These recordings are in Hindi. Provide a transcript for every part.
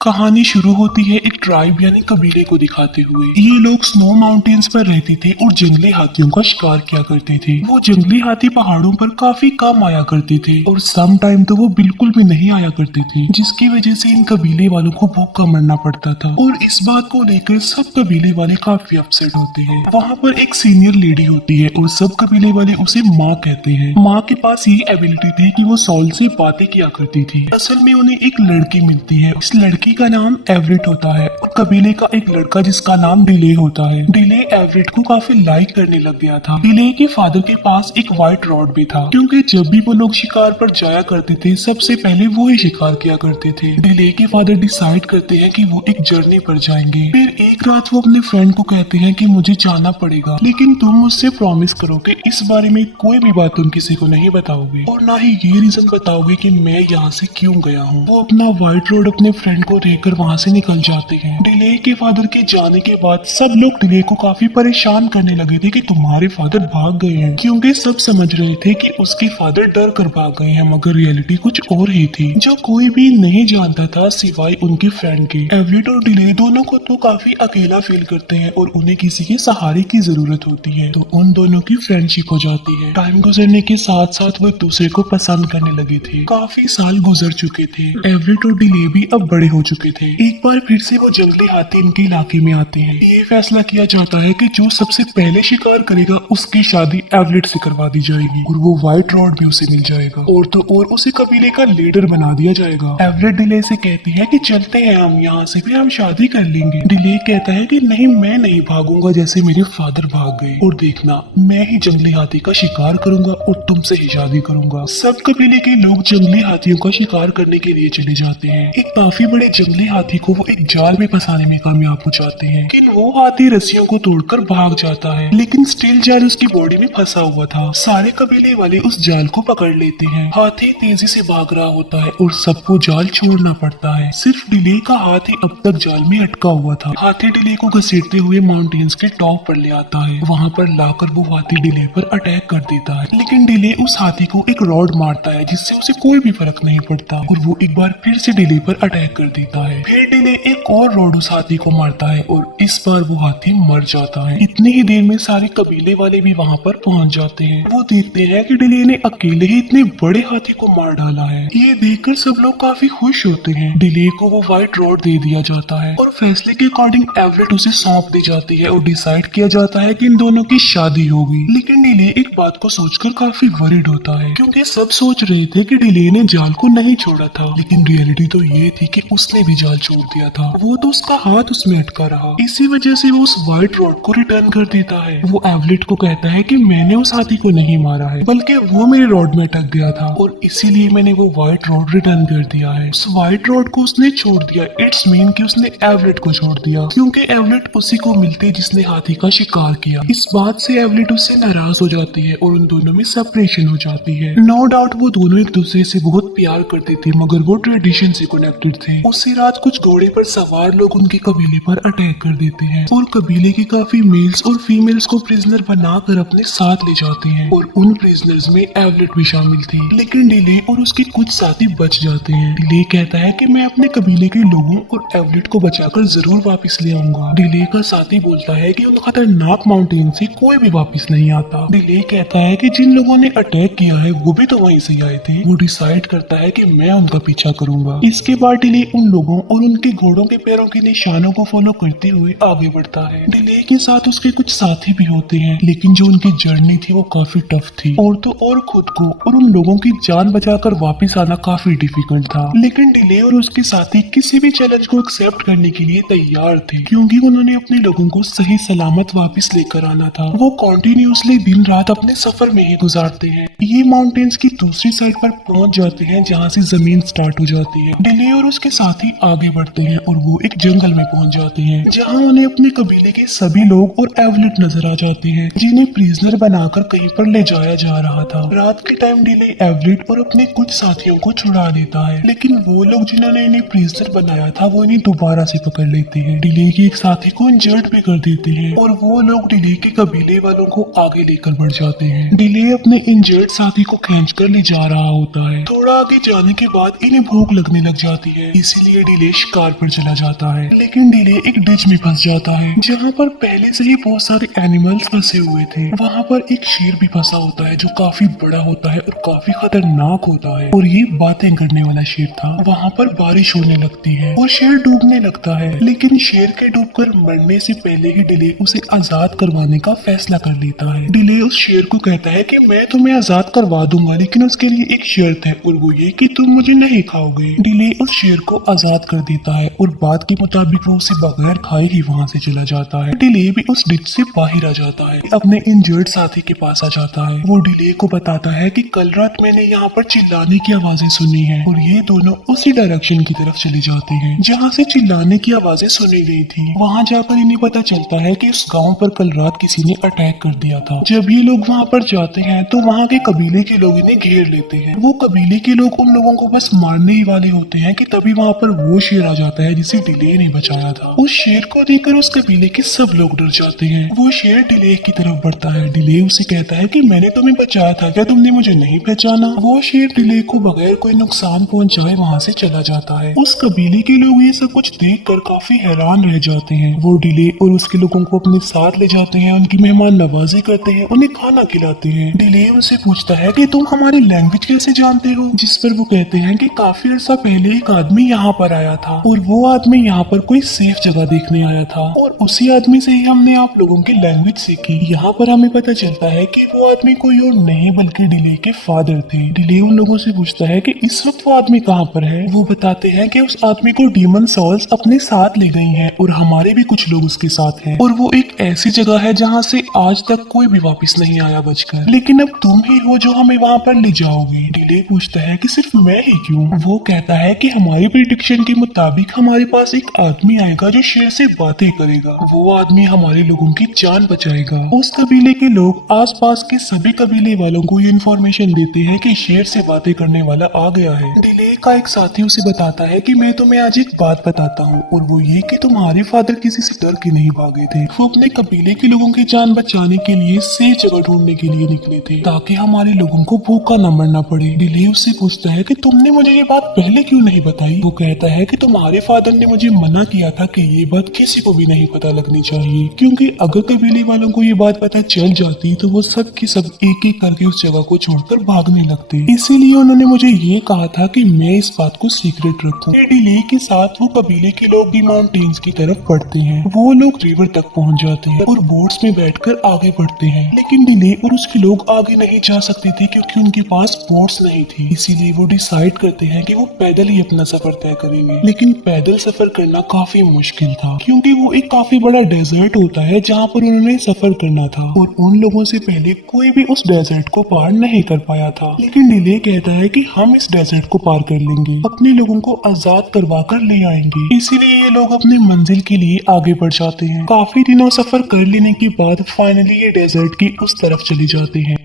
कहानी शुरू होती है एक ट्राइब यानी कबीले को दिखाते हुए। ये लोग स्नो माउंटेन्स पर रहते थे और जंगली हाथियों का शिकार किया करते थे। वो जंगली हाथी पहाड़ों पर काफी कम आया करते थे और सम टाइम तो वो बिल्कुल भी नहीं आया करते थे, जिसकी वजह से इन कबीले वालों को भूखा मरना पड़ता था। और इस बात को लेकर सब कबीले वाले काफी अपसेट होते हैं। वहाँ पर एक सीनियर लेडी होती है और सब कबीले वाले उसे माँ कहते हैं। माँ के पास ये एबिलिटी थी कि वो सॉल से बातें किया करती थी। असल में उन्हें एक लड़की मिलती है। इस लड़की का नाम एवरेट होता है और कबीले का एक लड़का जिसका नाम डिले होता है। डिले एवरेट को काफी लाइक करने लग गया था। डिले के फादर के पास एक व्हाइट रॉड भी था, क्योंकि जब भी वो लोग शिकार पर जाया करते थे सबसे पहले वो ही शिकार किया करते थे। डिले के फादर डिसाइड करते हैं कि वो एक जर्नी पर जाएंगे। फिर एक रात वो अपने फ्रेंड को कहते हैं कि मुझे जाना पड़ेगा, लेकिन तुम मुझसे प्रॉमिस करो कि इस बारे में कोई भी बात तुम किसी को नहीं बताओगे और ना ही ये रीजन बताओगे कि मैं यहाँ से क्यों गया हूँ। वो अपना व्हाइट रोड अपने फ्रेंड को देकर वहाँ से निकल जाते हैं। डिले के फादर के जाने के बाद सब लोग डिले को काफी परेशान करने लगे थे कि तुम्हारे फादर भाग गए हैं, क्योंकि सब समझ रहे थे कि उसके फादर डर कर भाग गए हैं, मगर रियलिटी कुछ और ही थी जो कोई भी नहीं जानता था सिवाय उनके फ्रेंड के। एवरेट और डिले दोनों को तो काफी अकेला फील करते हैं और उन्हें किसी के सहारे की जरूरत होती है, तो उन दोनों की फ्रेंडशिप हो जाती है। टाइम गुजरने के साथ साथ वो एक दूसरे को पसंद करने लगे थे। काफी साल गुजर चुके थे। एवरेट और डिले भी अब बड़े हो चुके थे। एक बार फिर से वो जंगली हाथी इनके इलाके में आते हैं। ये फैसला किया जाता है कि जो सबसे पहले शिकार करेगा उसकी शादी एवरेट से करवा दी जाएगी और वो व्हाइट रॉड भी उसे मिल जाएगा और तो और उसे कबीले का लीडर बना दिया जाएगा। एवरेट डिले से कहती है कि चलते हैं हम यहाँ से, फिर हम शादी कर लेंगे। डिले कहता है कि नहीं, मैं नहीं भागूंगा जैसे मेरे फादर भाग गए, और देखना मैं ही जंगली हाथी का शिकार करूंगा और तुमसे ही शादी करूंगा। सब कबीले के लोग जंगली हाथियों का शिकार करने के लिए चले जाते हैं। एक काफी बड़े जंगली हाथी को वो एक जाल में फंसाने में कामयाब हो जाते हैं, लेकिन वो हाथी रस्सियों को तोड़कर भाग जाता है, लेकिन स्टील जाल उसकी बॉडी में फंसा हुआ था। सारे कबीले वाले उस जाल को पकड़ लेते हैं। हाथी तेजी से भाग रहा होता है और सबको जाल छोड़ना पड़ता है। सिर्फ डिले का हाथ ही अब तक जाल में अटका हुआ था। हाथी डिले को घसीटते हुए माउंटेन्स के टॉप पर ले आता है। वहाँ पर लाकर वो हाथी डिले पर अटैक कर देता है, लेकिन डिले उस हाथी को एक रॉड मारता है जिससे उसे कोई भी फर्क नहीं पड़ता और वो एक बार फिर से डिले पर अटैक कर देता है। फिर डिले एक और रॉड उस हाथी को मारता है और इस बार वो हाथी मर जाता है। इतनी ही देर में सारे कबीले वाले भी वहाँ पर पहुँच जाते हैं। वो देखते हैं कि डिले ने अकेले ही इतने बड़े हाथी को मार डाला है। ये देखकर सब लोग काफी खुश होते हैं। डिले को वो व्हाइट रॉड दे दिया जाता है और फैसले के अकॉर्डिंग एवरेट उसे सौंप दी जाती है और डिसाइड किया जाता है कि इन दोनों की शादी होगी। लेकिन डिले एक बात को सोचकर काफी वरिड होता है, क्योंकि सब सोच रहे थे कि डिले ने जाल को नहीं छोड़ा था, लेकिन रियलिटी तो ये थी कि उसने भी जाल छोड़ दिया था। वो तो उसका हाथ उसमें अटका रहा। इसी वजह से वो उस व्हाइट रॉड को रिटर्न कर देता है। वो एवरेट को कहता है कि मैंने उस हाथी को नहीं मारा है, बल्कि वो मेरे रॉड में अटक गया था और इसीलिए मैंने वो व्हाइट रॉड रिटर्न कर दिया है। उस व्हाइट रॉड को उसने छोड़ दिया, इट्स मीन कि उसने एवरेट को छोड़ दिया, क्योंकि एवरेट उसी को मिलते जिसने हाथी का शिकार किया। इस बात से एवरेट उससे नाराज हो जाती है और उन दोनों में सेपरेशन हो जाती है। नो डाउट वो दोनों एक दूसरे से बहुत प्यार करते थे, मगर वो ट्रेडिशन से कनेक्टेड थे। उसी रात कुछ घोड़े पर सवार लोग उनके कबीले पर अटैक कर देते हैं और कबीले के काफी मेल्स और फीमेल्स को प्रिजनर बनाकर अपने साथ ले जाते हैं और उन प्रिजनर्स में एवरेट भी शामिल थी। लेकिन डिले और उसके कुछ साथी बच जाते हैं। डिले कहता है कि मैं अपने कबीले के लोगों और एवरेट को बचाकर जरूर वापस ले आऊंगा। डिले का साथी बोलता है कि उन खतरनाक माउंटेन से कोई भी वापस नहीं आता। डिले कहता है कि जिन लोगों ने अटैक किया है वो भी तो वहीं से आए थे। वो डिसाइड करता है कि मैं उनका पीछा करूंगा। इसके बाद डिले उन लोगों और उनके घोड़ों के पैरों के निशानों को फॉलो करते हुए आगे बढ़ता है। डिले के साथ उसके कुछ साथी भी होते हैं, लेकिन जो उनकी जर्नी थी वो काफी टफ थी और तो और खुद को और उन लोगों की जान बचाकर वापस आना काफी डिफिकल्ट था। लेकिन डिले और उसके साथी किसी भी चैलेंज को एक्सेप्ट करने के लिए तैयार थे, क्योंकि उन्होंने अपने लोगों को सही सलामत वापस लेकर आना था। वो कॉन्टिन्यूसली दिन रात अपने सफर में ही गुजारते हैं। ये माउंटेन्स की दूसरी साइड पर पहुंच जाते हैं जहाँ से जमीन स्टार्ट हो जाती है। डिले और उसके साथी आगे बढ़ते हैं और वो एक जंगल में पहुंच जाते हैं, जहाँ उन्हें अपने कबीले के सभी लोग और एवलेट नजर आ जाते हैं, जिन्हें प्रिजनर बनाकर कहीं पर ले जाया जा रहा था। रात के टाइम डिले एवलेट और अपने कुछ साथियों को छुड़ा लेता है, लेकिन वो लोग जिन्होंने इन्हें प्रिजनर बनाया था वो इन्हें दोबारा से पकड़ लेते हैं। डिले के एक साथी को इंजर्ड भी कर देते हैं और वो लोग डिले के कबीले वालों को आगे लेकर बढ़ जाते हैं। डिले अपने इंजर्ड साथी को खींच कर ले जा रहा होता है। थोड़ा आगे जाने के बाद इन्हें भूख लगने लग जाती है, इसीलिए इसलिए डिले शिकार पर चला जाता है। लेकिन डिले एक डिच में फंस जाता है जहाँ पर पहले से ही बहुत सारे एनिमल्स फंसे हुए थे। वहाँ पर एक शेर भी फंसा होता है जो काफी बड़ा होता है और काफी खतरनाक होता है और ये बातें करने वाला शेर था। वहाँ पर बारिश होने लगती है और शेर डूबने लगता है, लेकिन शेर के डूबकर मरने से पहले ही डिले उसे आजाद करवाने का फैसला कर लेता है। डिले उस शेर को कहता है कि मैं तुम्हें आजाद करवा दूंगा, लेकिन उसके लिए एक शर्त है और वो ये कि तुम मुझे नहीं खाओगे। डिले उस शेर को आजाद कर देता है और बात के मुताबिक वो उसे बगैर खाए ही वहाँ से चला जाता है। डिले भी उस डिच से बाहर आ जाता है, अपने इंजर्ड साथी के पास आ जाता है। वो डिले को बताता है कि कल रात मैंने यहाँ पर चिल्लाने की आवाजें सुनी है और ये दोनों उसी डायरेक्शन की तरफ चले जाते हैं जहाँ से चिल्लाने की आवाजें सुनी गई थी। वहाँ जाकर इन्हें पता चलता है कि उस गाँव पर कल रात किसी ने अटैक कर दिया था। जब ये लोग वहाँ पर जाते हैं तो वहाँ के कबीले के लोग इन्हें घेर लेते हैं। वो कबीले के लोग उन लोगों को बस मारने ही वाले होते हैं कि तभी वहाँ पर वो शेर आ जाता है जिसे डिले ने बचाया था। उस शेर को देखकर उस कबीले के सब लोग डर जाते हैं। वो शेर डिले की तरफ बढ़ता है। डिले उसे कहता है कि मैंने तुम्हें बचाया था, क्या तुमने मुझे नहीं पहचाना? वो शेर डिले को बगैर कोई नुकसान पहुंचाए वहाँ से चला जाता है। उस कबीले के लोग ये सब कुछ देखकर काफी हैरान रह जाते हैं। वो डिले और उसके लोगों को अपने साथ ले जाते हैं, उनकी मेहमान नवाजी करते हैं, उन्हें खाना खिलाते हैं। डिले उनसे पूछता है कि तुम हमारी लैंग्वेज कैसे जानते हो? जिस पर वो कहते हैं कि काफी अर्सा पहले एक आदमी यहाँ पर आया था और वो आदमी यहाँ पर कोई सेफ जगह देखने आया था और उसी आदमी से ही हमने आप लोगों की लैंग्वेज सीखी। यहाँ पर हमें पता चलता है कि वो आदमी कोई और नहीं बल्कि डिले के फादर थे। डिले उन लोगों से पूछता है कि इस वक्त वो आदमी कहाँ पर है। वो बताते हैं कि उस आदमी को डीमन सॉल्स अपने साथ ले गई हैं और हमारे भी कुछ लोग उसके साथ हैं और वो एक ऐसी जगह है जहाँ से आज तक कोई भी वापस नहीं आया बचकर, लेकिन अब तुम ही हो जो हमें वहाँ पर ले जाओगे। डिले पूछता है कि सिर्फ मैं ही क्यों? वो कहता है कि हमारी प्रिडिक्शन के मुताबिक हमारे पास एक आदमी आएगा जो शेर से बातें करेगा। वो आदमी हमारे लोगों की जान बचाएगा। उस कबीले के लोग आसपास के सभी कबीले वालों को ये इन्फॉर्मेशन देते हैं कि शेर से बातें करने वाला आ गया है। डिले का एक साथी उसे बताता है कि मैं तुम्हें आज एक बात बताता हूँ और वो ये कि तुम्हारे फादर किसी से डर के नहीं भागे थे। वो अपने कबीले के लोगों की जान बचाने के लिए सेफ जगह ढूंढने के लिए निकले थे ताकि हमारे लोगों को भूखा न मरना पड़े। डिले उससे पूछता है कि तुमने मुझे ये बात पहले क्यों नहीं बताई? वो कहता है कि तुम्हारे फादर ने मुझे मना किया था कि ये बात किसी को भी नहीं पता लगनी चाहिए, क्योंकि अगर कबीले वालों को ये बात पता चल जाती तो वो सब के सब एक एक करके उस जगह को छोड़कर भागने लगते। इसीलिए उन्होंने मुझे ये कहा था कि मैं इस बात को सीक्रेट रखूं। डिले के साथ वो कबीले के लोग भी माउंटेन्स की तरफ बढ़ते हैं। वो लोग रिवर तक पहुंच जाते हैं और बोट्स में बैठकर आगे बढ़ते हैं, लेकिन डिले और उसके लोग आगे नहीं जा सकते थे क्योंकि उनके पास बोट्स नहीं थी। इसीलिए वो डिसाइड करते हैं कि वो पैदल ही अपना सफर तय करेंगे। लेकिन पैदल सफर करना काफी मुश्किल था क्योंकि वो एक काफी बड़ा डेजर्ट होता है जहाँ पर उन्होंने सफर करना था और उन लोगों से पहले कोई भी उस डेजर्ट को पार नहीं कर पाया था। लेकिन डिले कहता है कि हम इस डेजर्ट को पार कर लेंगे, अपने लोगों को आजाद करवा कर ले आएंगे। इसीलिए ये लोग अपनी मंजिल के लिए आगे बढ़ जाते हैं। काफी दिनों सफर कर लेने के बाद फाइनली ये डेजर्ट की उस तरफ चले जाते हैं।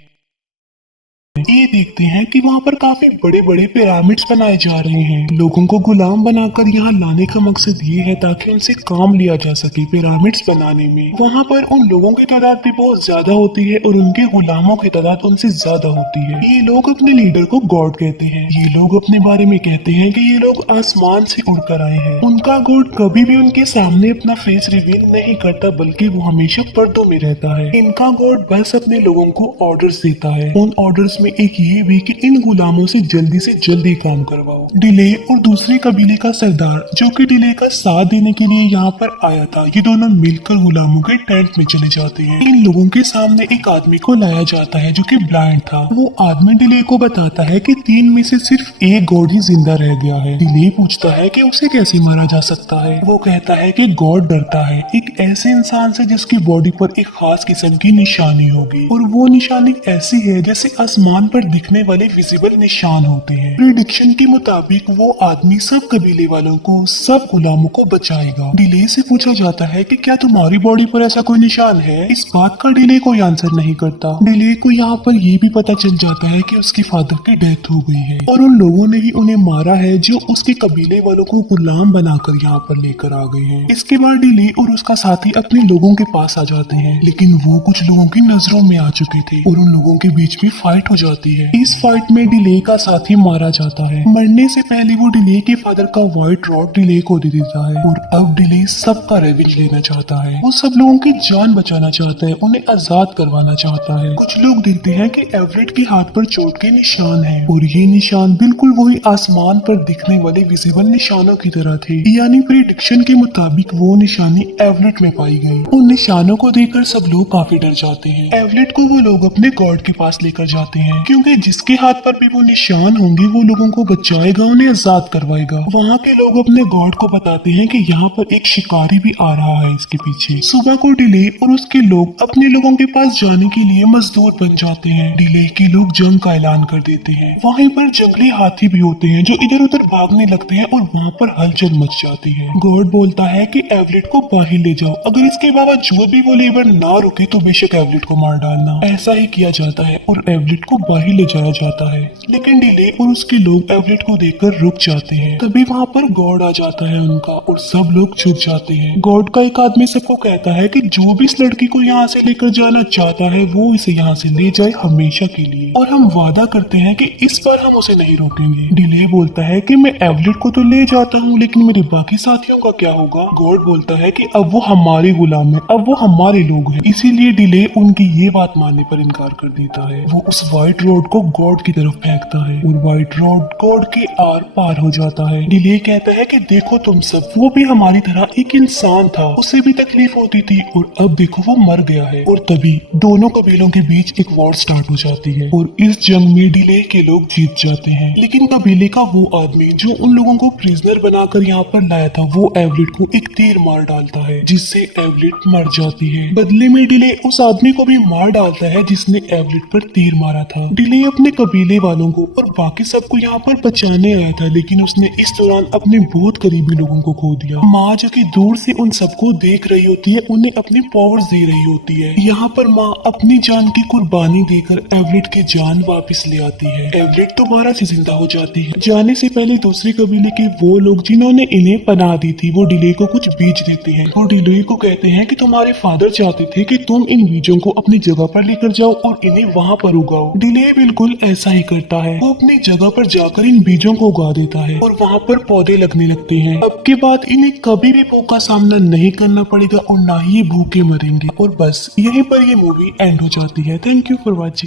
ये देखते हैं कि वहाँ पर काफी बड़े बड़े पिरामिड्स बनाए जा रहे हैं। लोगों को गुलाम बनाकर यहाँ लाने का मकसद ये है ताकि उनसे काम लिया जा सके पिरामिड्स बनाने में। वहाँ पर उन लोगों की तादाद भी बहुत ज्यादा होती है और उनके गुलामों की तादाद उनसे ज्यादा होती है। ये लोग अपने लीडर को गॉड कहते हैं। ये लोग अपने बारे में कहते हैं कि ये लोग आसमान से उड़कर आए हैं। उनका गॉड कभी भी उनके सामने अपना फेस रिवील नहीं करता, बल्कि वो हमेशा पर्दों में रहता है। इनका गॉड बस अपने लोगों को ऑर्डर्स देता है। उन ऑर्डर्स में एक ये भी कि इन गुलामों से जल्दी काम करवाओ। डिले और दूसरे कबीले का सरदार जो कि डिले का साथ देने के लिए यहाँ पर आया था, ये दोनों मिलकर गुलामों के टेंट में चले जाते हैं। इन लोगों के सामने एक आदमी को लाया जाता है जो कि ब्लाइंड था। वो आदमी डिले को बताता है कि 3 में से सिर्फ एक गॉड ही जिंदा रह गया है। डिले पूछता है कि उसे कैसे मारा जा सकता है। वो कहता है कि गॉड डरता है एक ऐसे इंसान से जिसकी बॉडी पर एक खास किस्म की निशानी होगी और वो निशानी ऐसी है जैसे आसमान पर दिखने वाले विजिबल निशान होते हैं। प्रेडिक्शन के मुताबिक वो आदमी सब कबीले वालों को, सब गुलामों को बचाएगा। डिले से पूछा जाता है कि क्या तुम्हारी बॉडी पर ऐसा कोई निशान है? इस बात का डिले कोई आंसर नहीं करता। डिले को यहाँ पर ये भी पता चल जाता है कि उसके फादर की डेथ हो गई है और उन लोगों ने ही उन्हें मारा है जो उसके कबीले वालों को गुलाम बनाकर यहाँ पर लेकर आ गए हैं। इसके बाद डिले और उसका साथी अपने लोगों के पास आ जाते हैं, लेकिन वो कुछ लोगों की नजरों में आ चुके थे और उन लोगों के बीच में फाइट हो जाती है। इस फाइट में डिले का साथी मारा जाता है। मरने से पहले वो डिले के फादर का व्हाइट रॉड डिले को दे देता है और अब डिले सबका रेवेंज लेना चाहता है। वो सब लोगों की जान बचाना चाहता है, उन्हें आजाद करवाना चाहता है। कुछ लोग देखते हैं कि एवरेट के हाथ पर चोट के निशान हैं और ये निशान बिल्कुल वही आसमान पर दिखने वाले विजिबल निशानों की तरह थे। यानी प्रेडिक्शन के मुताबिक वो निशानी एवरेट में पाई गई। उन निशानों को देखकर सब लोग काफी डर जाते हैं। एवरेट को वो लोग अपने गॉड के पास लेकर जाते हैं, क्योंकि जिसके हाथ पर भी वो निशान होंगे वो लोगों को बचाएगा, उन्हें आजाद करवाएगा। वहाँ के लोग अपने गॉड को बताते हैं कि यहाँ पर एक शिकारी भी आ रहा है इसके पीछे। सुबह को डिले और उसके लोग अपने लोगों के पास जाने के लिए मजदूर बन जाते हैं। डिले के लोग जंग का ऐलान कर देते हैं। वहीं पर जंगली हाथी भी होते हैं जो इधर उधर भागने लगते हैं और वहाँ पर हलचल मच जाती है। गॉड बोलता है कि एवरेट को बाहर ले जाओ, अगर इसके बावजूद भी वो लेबर ना रुके तो बेशक एवरेट को मार डालना। ऐसा ही किया जाता है और एवरेट को बाहर ले जाया जाता है, लेकिन डिले और उसके लोग एवरेट को देखकर रुक जाते हैं। तभी वहाँ पर गॉड आ जाता है उनका और सब लोग छुप जाते हैं। गॉड का एक आदमी सबको कहता है कि जो भी इस लड़की को यहाँ से लेकर जाना चाहता है वो इसे यहाँ से ले जाए हमेशा के लिए, और हम वादा करते हैं कि इस बार हम उसे नहीं रोकेंगे। डिले बोलता है कि मैं एवरेट को तो ले जाता हूँ, लेकिन मेरे बाकी साथियों का क्या होगा? गॉड बोलता है कि अब वो हमारे गुलाम है, अब वो हमारे लोग हैं। इसीलिए डिले उनकी ये बात मानने पर इनकार कर देता है। वो उस व्हाइट रोड को गॉड की तरफ फेंकता है और व्हाइट रोड गॉड के आर पार हो जाता है। डिले कहता है कि देखो तुम सब, वो भी हमारी तरह एक इंसान था, उसे भी तकलीफ होती थी और अब देखो वो मर गया है। और तभी दोनों कबीलों के बीच एक वॉर स्टार्ट हो जाती है और इस जंग में डिले के लोग जीत जाते हैं। लेकिन कबीले का वो आदमी जो उन लोगों को प्रिजनर बनाकर यहाँ पर लाया था, वो एवरेट को एक तीर मार डालता है जिससे एवरेट मर जाती है। बदले में डिले उस आदमी को भी मार डालता है जिसने एवरेट पर तीर मारा था। डिले अपने कबीले वालों को और बाकी सबको यहाँ पर बचाने आया था, लेकिन उसने इस दौरान अपने बहुत करीबी लोगों को खो दिया। माँ जो कि दूर से उन सबको देख रही होती है, उन्हें अपनी पावर्स दे रही होती है। यहाँ पर माँ अपनी जान की कुर्बानी देकर एवरेट की जान वापस ले आती है। एवरेट दोबारा से जिंदा हो जाती है। जाने से पहले दूसरे कबीले के वो लोग जिन्होंने इन्हें पनाह दी थी, वो डिले को कुछ बीज देते हैं और डिले को कहते हैं कि तुम्हारे फादर चाहते थे कि तुम इन बीजों को अपनी जगह पर लेकर जाओ और इन्हें वहाँ पर उगाओ। डिले बिल्कुल ऐसा ही करता है। वो अपनी जगह पर जाकर इन बीजों को उगा देता है और वहाँ पर पौधे लगने लगते हैं। अब के बाद इन्हें कभी भी भूख का सामना नहीं करना पड़ेगा और ना ही ये भूखे मरेंगे। और बस यहीं पर ये मूवी एंड हो जाती है। Thank you for watching.